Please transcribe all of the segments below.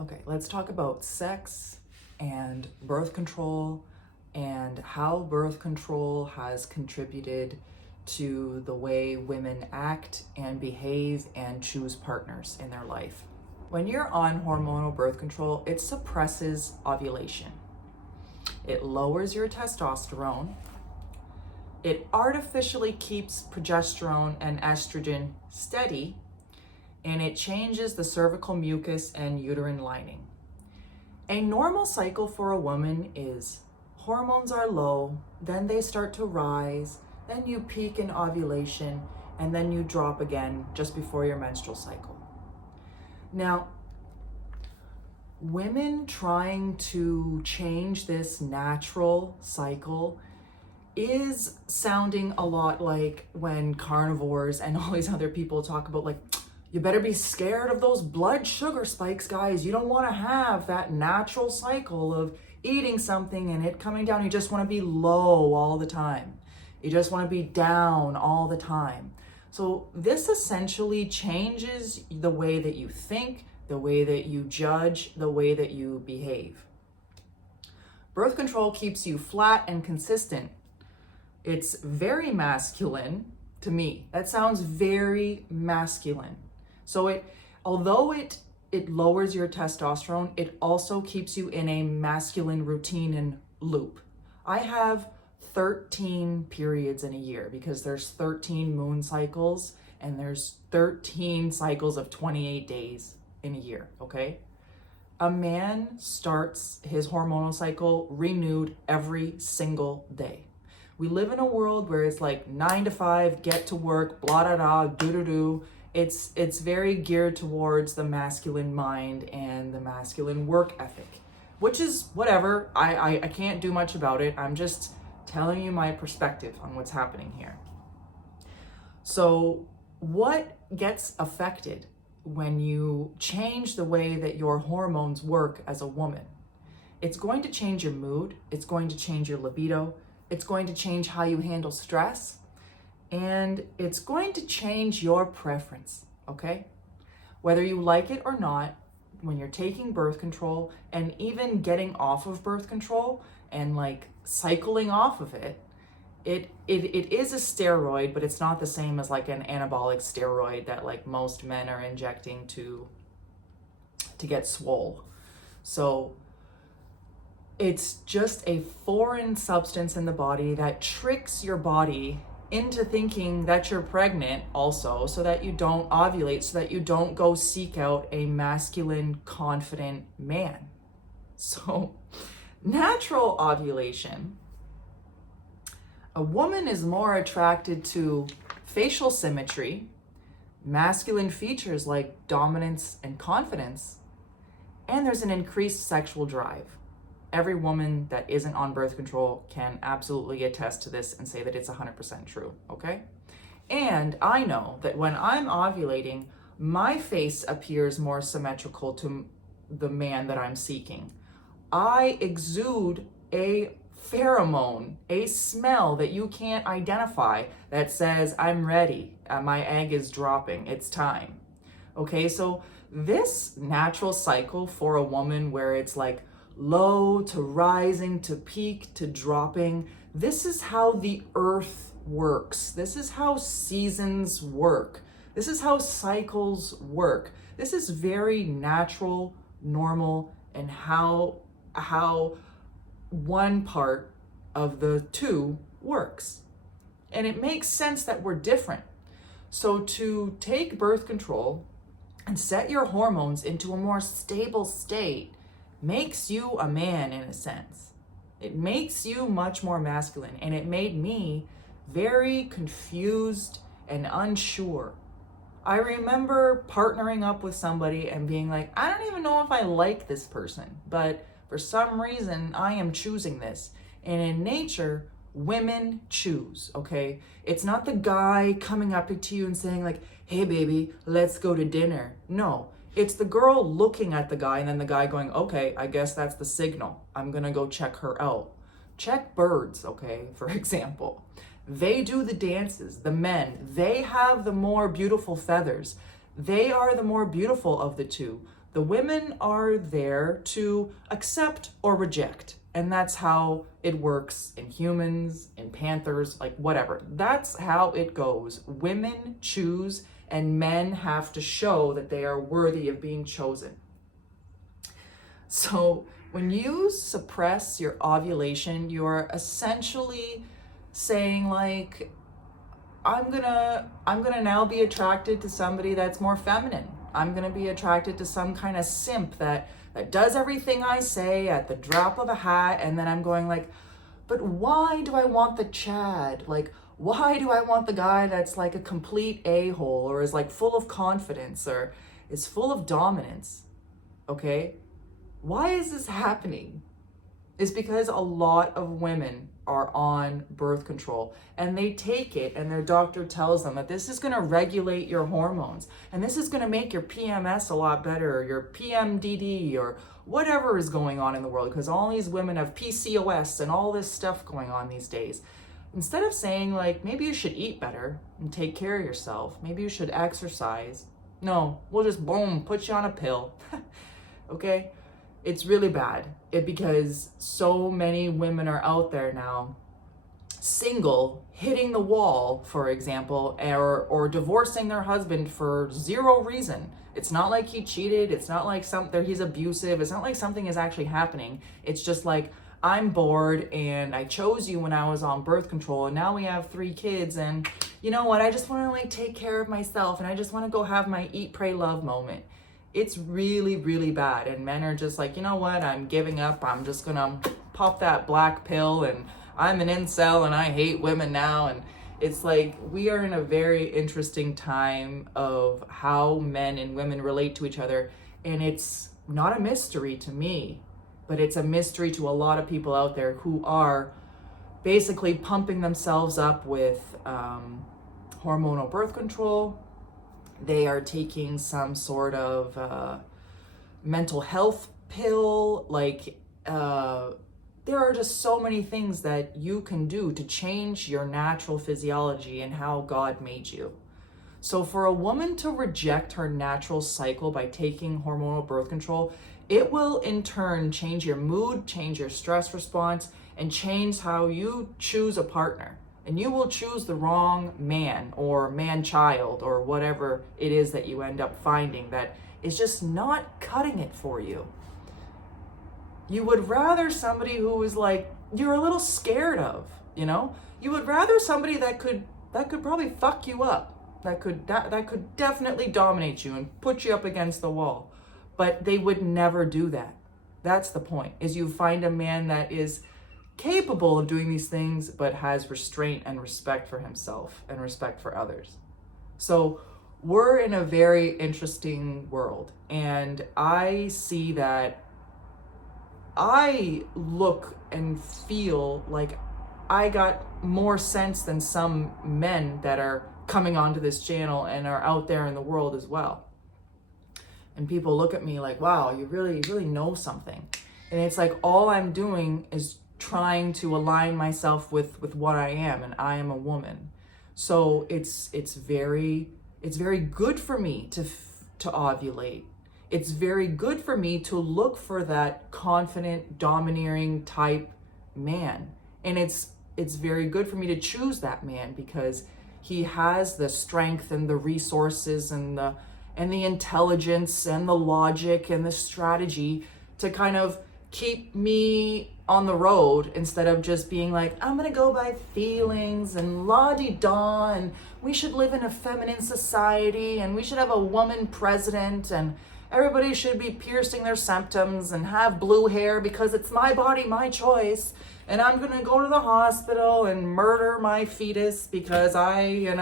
Okay, let's talk about sex and birth control and how birth control has contributed to the way women act and behave and choose partners in their life. When you're on hormonal birth control, it suppresses ovulation. It lowers your testosterone. It artificially keeps progesterone and estrogen steady, and it changes the cervical mucus and uterine lining. A normal cycle for a woman is hormones are low, then they start to rise, then you peak in ovulation, and then you drop again just before your menstrual cycle. Now, women trying to change this natural cycle is sounding a lot like when carnivores and all these other people talk about, like, you better be scared of those blood sugar spikes, guys. You don't want to have that natural cycle of eating something and it coming down. You just want to be low all the time. You just want to be down all the time. So this essentially changes the way that you think, the way that you judge, the way that you behave. Birth control keeps you flat and consistent. It's very masculine to me. That sounds very masculine. So although it lowers your testosterone, it also keeps you in a masculine routine and loop. I have 13 periods in a year because there's 13 moon cycles and there's 13 cycles of 28 days in a year, okay? A man starts his hormonal cycle renewed every single day. We live in a world where it's like 9 to 5, get to work, blah, da, da, do. It's very geared towards the masculine mind and the masculine work ethic, which is whatever. I can't do much about it. I'm just telling you my perspective on what's happening here. So what gets affected when you change the way that your hormones work as a woman? It's going to change your mood. It's going to change your libido. It's going to change how you handle stress. And it's going to change your preference, okay? Whether you like it or not, when you're taking birth control and even getting off of birth control and like cycling off of it, it is a steroid, but it's not the same as like an anabolic steroid that like most men are injecting to get swole. So it's just a foreign substance in the body that tricks your body into thinking that you're pregnant also, so that you don't ovulate, so that you don't go seek out a masculine, confident man. So natural ovulation, a woman is more attracted to facial symmetry, masculine features like dominance and confidence, and there's an increased sexual drive. Every woman that isn't on birth control can absolutely attest to this and say that it's 100% true, okay? And I know that when I'm ovulating, my face appears more symmetrical to the man that I'm seeking. I exude a pheromone, a smell that you can't identify that says, I'm ready, my egg is dropping, it's time. Okay, so this natural cycle for a woman where it's like low to rising to peak to dropping, this is how the earth works. This is how seasons work. This is how cycles work. This is very natural, normal, and how one part of the two works. And it makes sense that we're different. So to take birth control and set your hormones into a more stable state makes you a man in a sense. It makes you much more masculine, and it made me very confused and unsure. I remember partnering up with somebody and being like, I don't even know if I like this person, but for some reason I am choosing this. And in nature, women choose, okay? It's not the guy coming up to you and saying like, hey baby, let's go to dinner. No. It's the girl looking at the guy and then the guy going, okay, I guess that's the signal. I'm gonna go check her out. Check birds, okay, for example. They do the dances, the men. They have the more beautiful feathers. They are the more beautiful of the two. The women are there to accept or reject. And that's how it works in humans, in panthers, like whatever. That's how it goes. Women choose and men have to show that they are worthy of being chosen. So when you suppress your ovulation, you're essentially saying like, I'm gonna now be attracted to somebody that's more feminine. I'm gonna be attracted to some kind of simp that does everything I say at the drop of a hat. And then I'm going like, but why do I want the Chad? Like, why do I want the guy that's like a complete a-hole or is like full of confidence or is full of dominance? Okay? Why is this happening? It's because a lot of women are on birth control and they take it and their doctor tells them that this is going to regulate your hormones and this is going to make your PMS a lot better, or your PMDD, or whatever is going on in the world, because all these women have PCOS and all this stuff going on these days. Instead of saying like, maybe you should eat better and take care of yourself, maybe you should exercise. No, we'll just boom, put you on a pill. Okay? It's really bad because so many women are out there now, single, hitting the wall, for example, or divorcing their husband for zero reason. It's not like he cheated. It's not like he's abusive. It's not like something is actually happening. It's just like, I'm bored and I chose you when I was on birth control and now we have 3 kids and you know what? I just want to like take care of myself and I just want to go have my eat, pray, love moment. It's really, really bad. And men are just like, you know what? I'm giving up. I'm just going to pop that black pill and I'm an incel and I hate women now. And it's like, we are in a very interesting time of how men and women relate to each other. And it's not a mystery to me, but it's a mystery to a lot of people out there who are basically pumping themselves up with hormonal birth control. They are taking some sort of mental health pill. Like, there are just so many things that you can do to change your natural physiology and how God made you. So for a woman to reject her natural cycle by taking hormonal birth control, it will in turn change your mood, change your stress response, and change how you choose a partner. And you will choose the wrong man or man-child or whatever it is that you end up finding that is just not cutting it for you. You would rather somebody who is like, you're a little scared of, you know? You would rather somebody that could probably fuck you up, that could definitely dominate you and put you up against the wall. But they would never do that. That's the point, is you find a man that is capable of doing these things, but has restraint and respect for himself and respect for others. So we're in a very interesting world. And I see that I look and feel like I got more sense than some men that are coming onto this channel and are out there in the world as well. And people look at me like, wow, you really, really know something. And it's like, all I'm doing is trying to align myself with what I am, and I am a woman. So it's very good for me to ovulate. It's very good for me to look for that confident, domineering type man. And it's very good for me to choose that man because he has the strength and the resources and the intelligence and the logic and the strategy to kind of keep me on the road instead of just being like, I'm gonna go by feelings and la-di-da and we should live in a feminine society and we should have a woman president and everybody should be piercing their septums and have blue hair because it's my body, my choice, and I'm gonna go to the hospital and murder my fetus because I,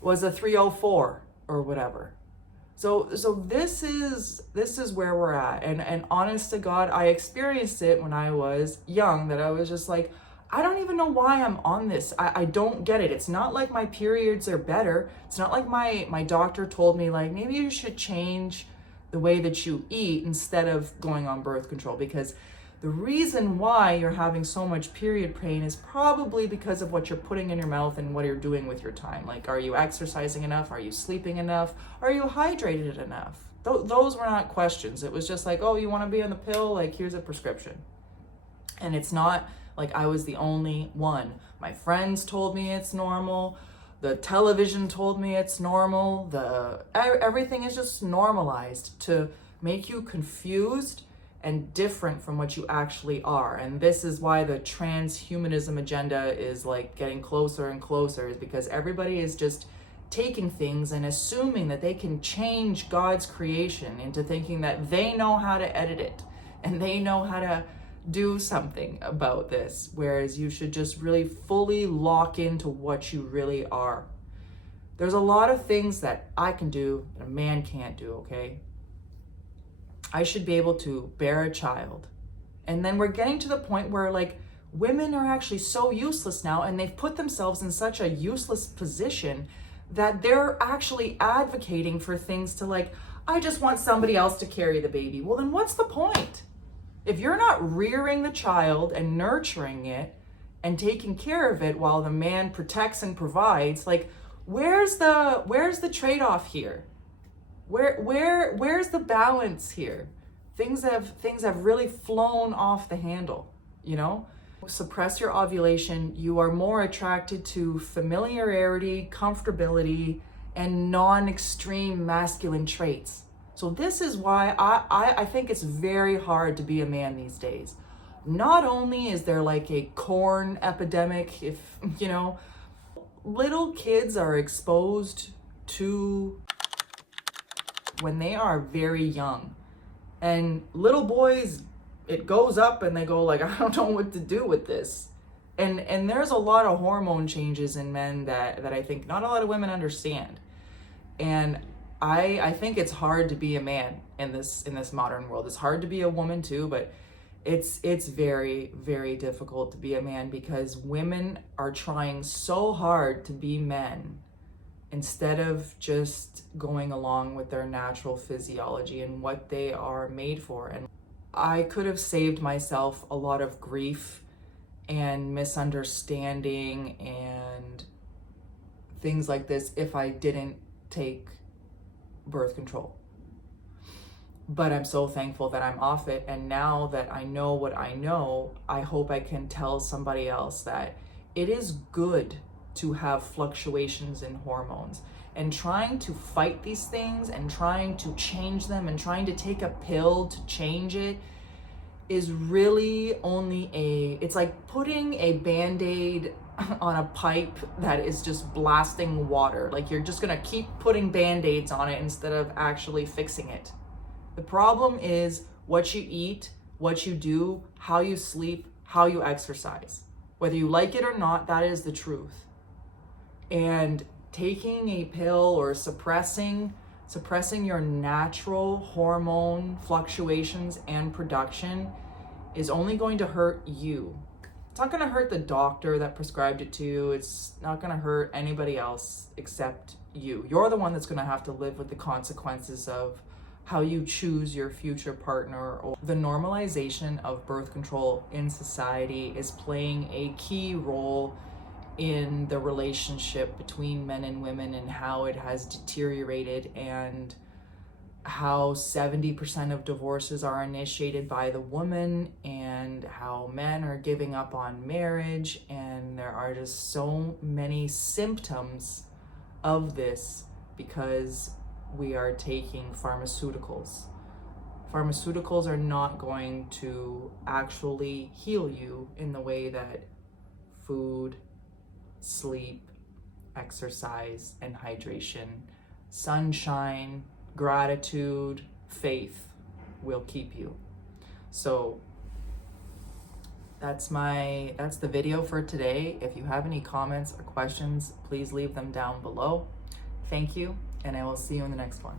was a 304 or whatever. So this is where we're at. And honest to God, I experienced it when I was young, that I was just like, I don't even know why I'm on this. I don't get it. It's not like my periods are better. It's not like my doctor told me like, maybe you should change the way that you eat instead of going on birth control, because the reason why you're having so much period pain is probably because of what you're putting in your mouth and what you're doing with your time. Like, are you exercising enough? Are you sleeping enough? Are you hydrated enough? Those were not questions. It was just like, oh, you want to be on the pill? Like, here's a prescription. And it's not like I was the only one. My friends told me it's normal. The television told me it's normal. Everything is just normalized to make you confused and different from what you actually are. And this is why the transhumanism agenda is like getting closer and closer, is because everybody is just taking things and assuming that they can change God's creation into thinking that they know how to edit it and they know how to do something about this, whereas you should just really fully lock into what you really are. There's a lot of things that I can do that a man can't do, okay? I should be able to bear a child. And then we're getting to the point where like women are actually so useless now, and they've put themselves in such a useless position that they're actually advocating for things to like, I just want somebody else to carry the baby. Well, then what's the point? If you're not rearing the child and nurturing it and taking care of it while the man protects and provides, like, where's the trade-off here? Where's the balance here? Things have really flown off the handle, you know? Suppress your ovulation. You are more attracted to familiarity, comfortability, and non-extreme masculine traits. So this is why I think it's very hard to be a man these days. Not only is there like a corn epidemic, if you know, little kids are exposed to when they are very young, and little boys, it goes up and they go like, I don't know what to do with this. And there's a lot of hormone changes in men that I think not a lot of women understand. And I think it's hard to be a man in this modern world. It's hard to be a woman too, but it's very, very difficult to be a man because women are trying so hard to be men instead of just going along with their natural physiology and what they are made for. And I could have saved myself a lot of grief and misunderstanding and things like this if I didn't take birth control. But I'm so thankful that I'm off it, and now that I know what I know, I hope I can tell somebody else that it is good to have fluctuations in hormones. And trying to fight these things and trying to change them and trying to take a pill to change it is really only it's like putting a Band-Aid on a pipe that is just blasting water. Like you're just gonna keep putting Band-Aids on it instead of actually fixing it. The problem is what you eat, what you do, how you sleep, how you exercise. Whether you like it or not, that is the truth. And taking a pill or suppressing your natural hormone fluctuations and production is only going to hurt you. It's not going to hurt the doctor that prescribed it to you. It's not going to hurt anybody else except you. You're the one that's going to have to live with the consequences of how you choose your future partner. Or the normalization of birth control in society is playing a key role in the relationship between men and women and how it has deteriorated, and how 70% of divorces are initiated by the woman, and how men are giving up on marriage. And there are just so many symptoms of this because we are taking pharmaceuticals. Pharmaceuticals are not going to actually heal you in the way that food, sleep, exercise, and hydration, sunshine, gratitude, faith will keep you. So that's the video for today. If you have any comments or questions, please leave them down below. Thank you, and I will see you in the next one.